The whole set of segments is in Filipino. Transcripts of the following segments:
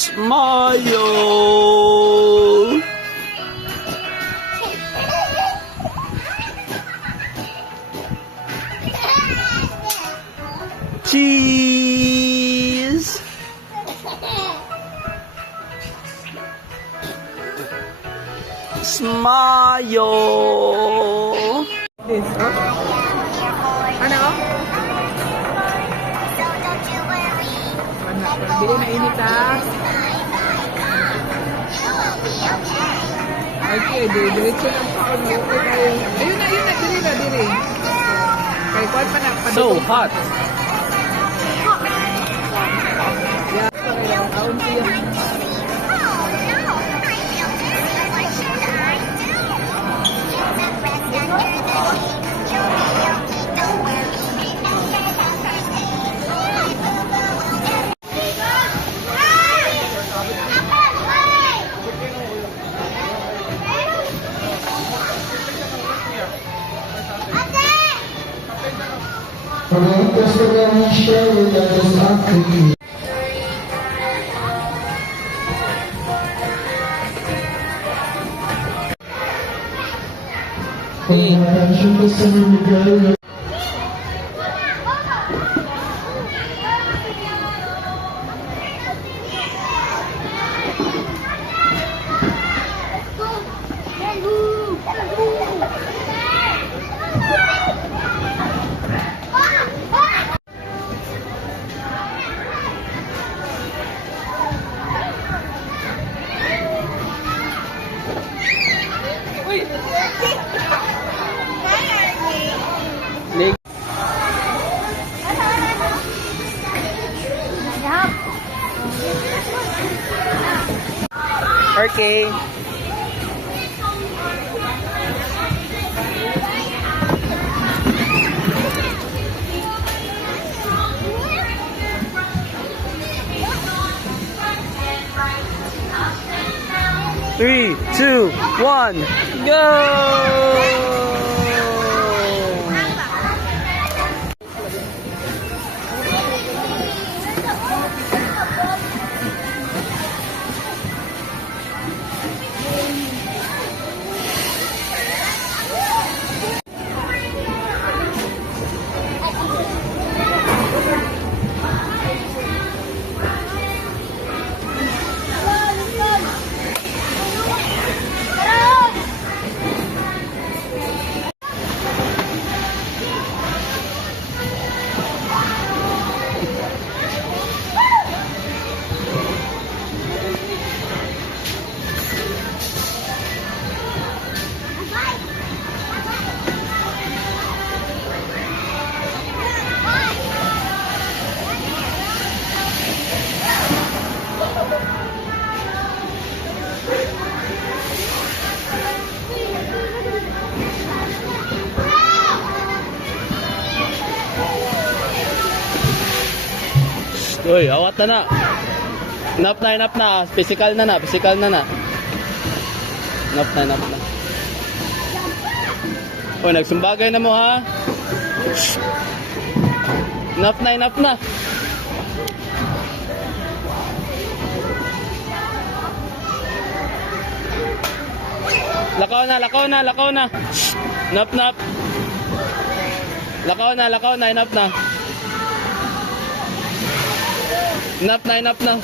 Smile! Cheese! Smile! This, oh? Ano? Bili na init ha. Okay, diretso lang pa ako. Ayun na, diri. Kaya kuwan pa na. So hot! Yeah, kaya kaon siya. Okay. Three, two, one, go! Uy, awat na. Enough na. Physical na. Enough na. Uy, nagsumbagay na mo ha. Enough na. Lakaw na. Enough na. Lakaw na, enough na. Enough na.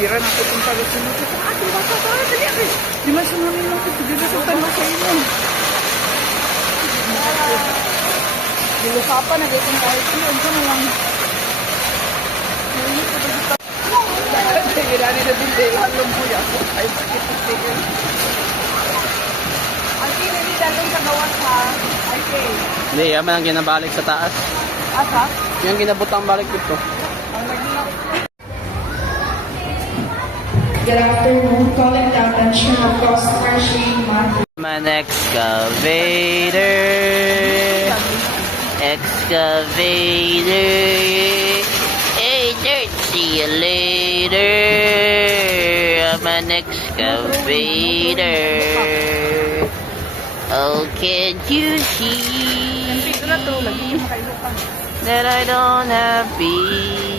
Bira na ko itong pag-sunod. Ate, baka dali ako. Di man sunamin lang ito. Di resultan mo sa inyo. Dilusapan na dito ng ayos mo. Ano na lang. Gilani na din dahil halong buya. Ay, sakit-sakit. Ang kinili dalong sa gawas ha. Ay, hindi, yaman ang ginabalik sa taas. Asa? Yung ginabutang balik dito. Good afternoon. Calling the attention of customer Shane Matthew. Man excavator. Excavator. Hey, dirt, see you later. I'm an excavator. Oh, can't you see Dito na to, lagi yung makailukan. that I don't have peace?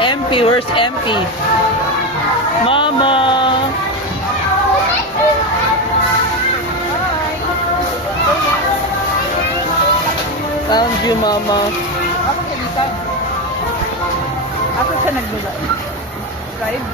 MP, where's MP? Mama! Found you, Mama. Ako kalitan. Ako siya naglula. Drive.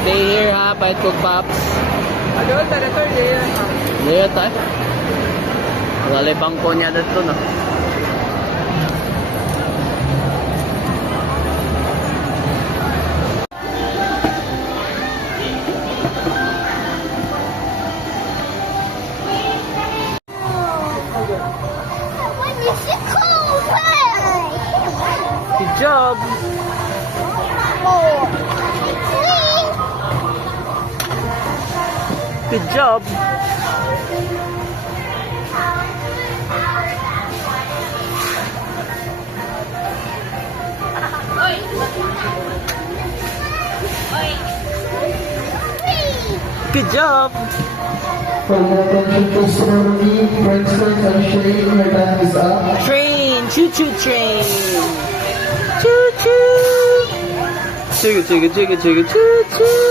Stay here ha, bite ko Pops. Ano, tara-tor din. Dito tayo. Wala bangko niya dito no. Good job. Good job. Good job. For the attention customer lead, Friendster and Shane, your time is up. Train, choo-choo train. Choo-choo. Chugga, chugga, chugga, chugga, choo-choo.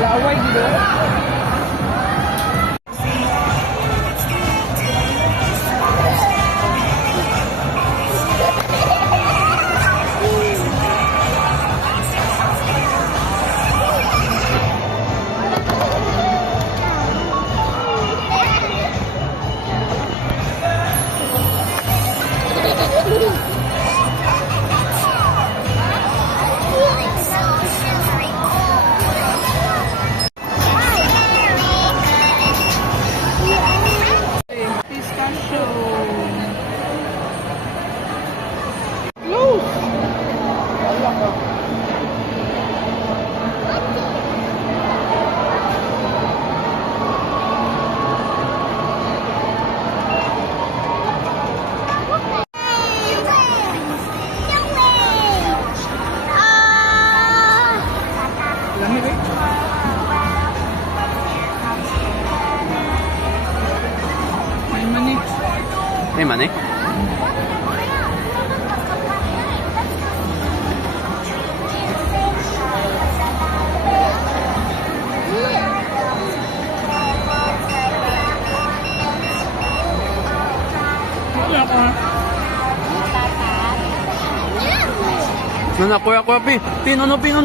Laway dito. Lamig eh. man eh. Wala ko ha. No, kuya, pi. Pi, no, pi. No.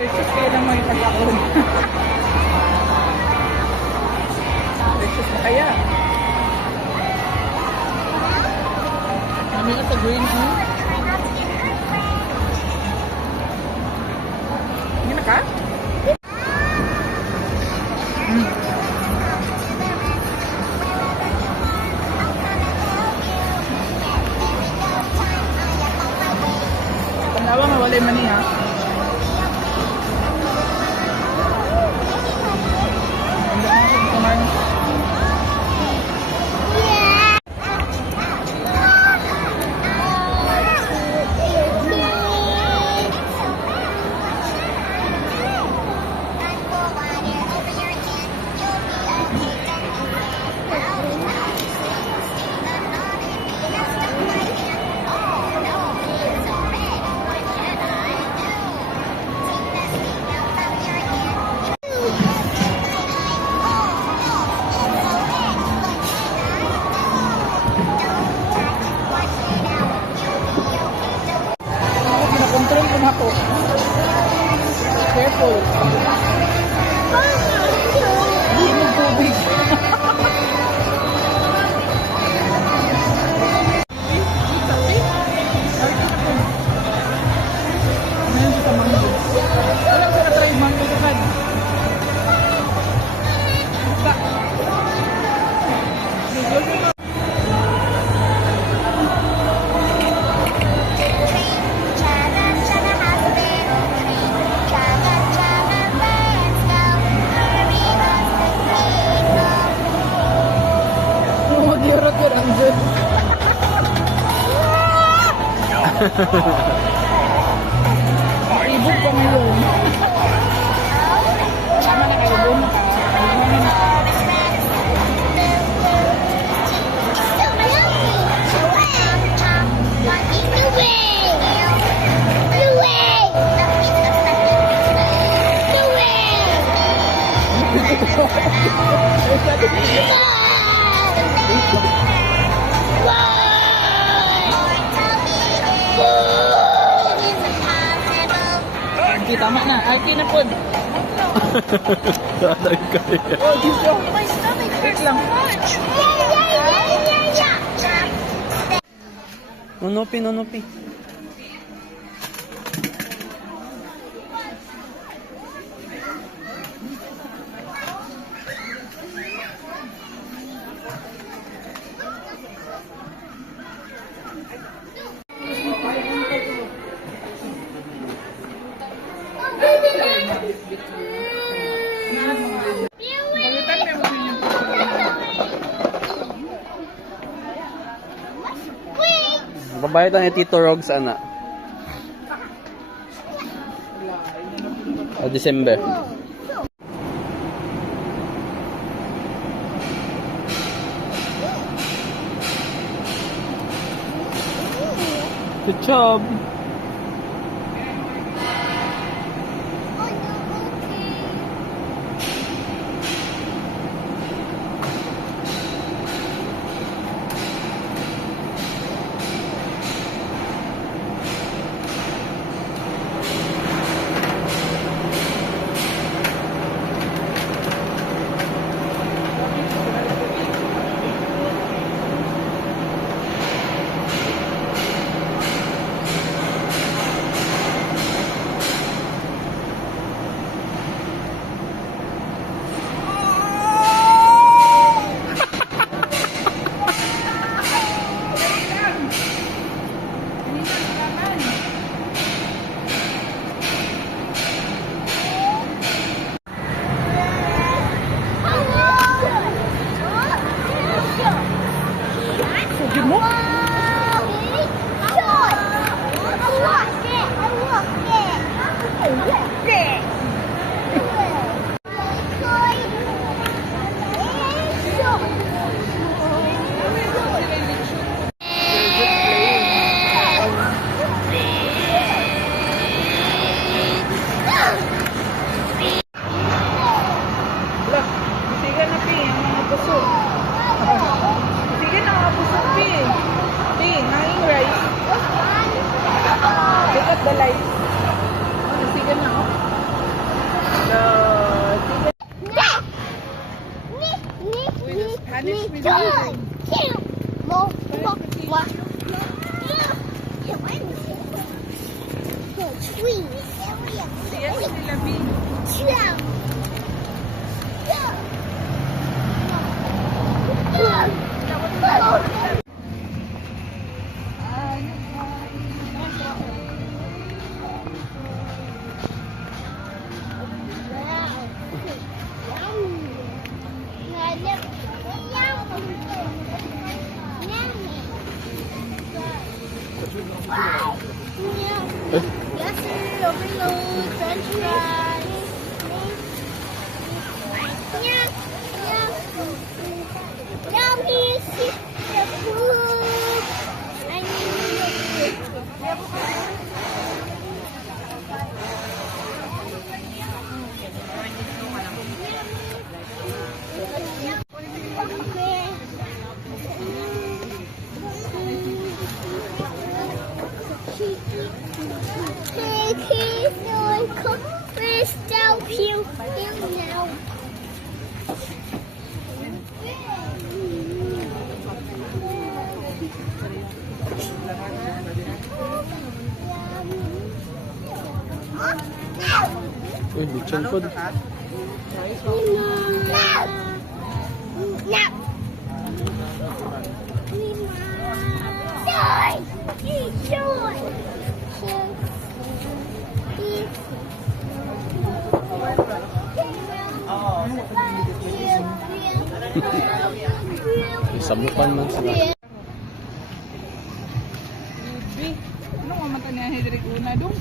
Precious kailan mo ipag-akon. Precious na kaya. Kami ka sa green mo. Hindi na ka? Tanawa mawalay man niya. Pinakontrol ko na po. Careful. Hindi mo tubig. Ngayon sa mango. Wala ko na-try mango sa kan. Basta. Ibog pa ngayon. Tama na kayo doon. Ayun na. Okay, tama na. Okay na po. Tatay ka yan. Oh, dito. Wait lang. No, pi. Babayadan ni Tito Rog sa ana. December. Good job. Joy! Two, more, one. Tree. Siya si Labi. Yes, sir. Overload. French fries. Yeah. Now here's the food. I need Pew, pew now. Uy, lechon food. Samukan man sila. Bibi. Ano nga mata niya Hedrick una dong?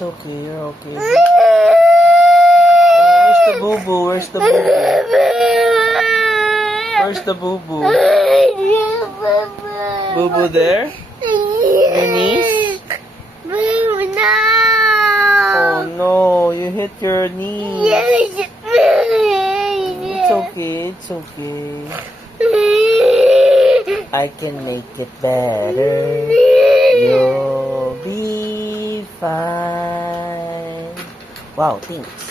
It's okay, you're okay. Where's the boo-boo? Where's the boo-boo? Where's the boo-boo? Boo-boo there? Your niece? Oh no, you hit your knee. It's okay, it's okay. I can make it better. You'll be fine. Wow, thanks.